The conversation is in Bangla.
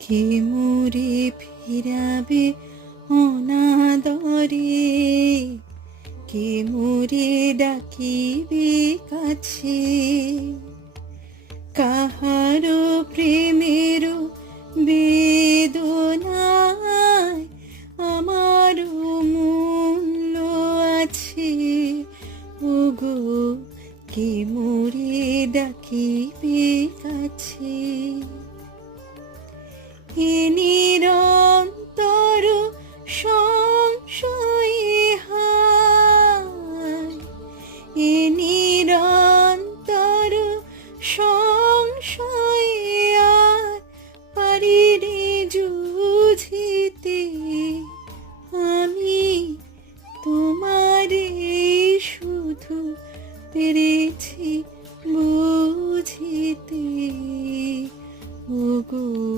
কে মোরে ফিরাবে অনাদরে, কে মোরে ডাকিবে কাছে। কাহারো প্রেমের বেদনায় আমারও মূল্য আছে। ওগো, কে মোরে ডাকিবে কাছে। এ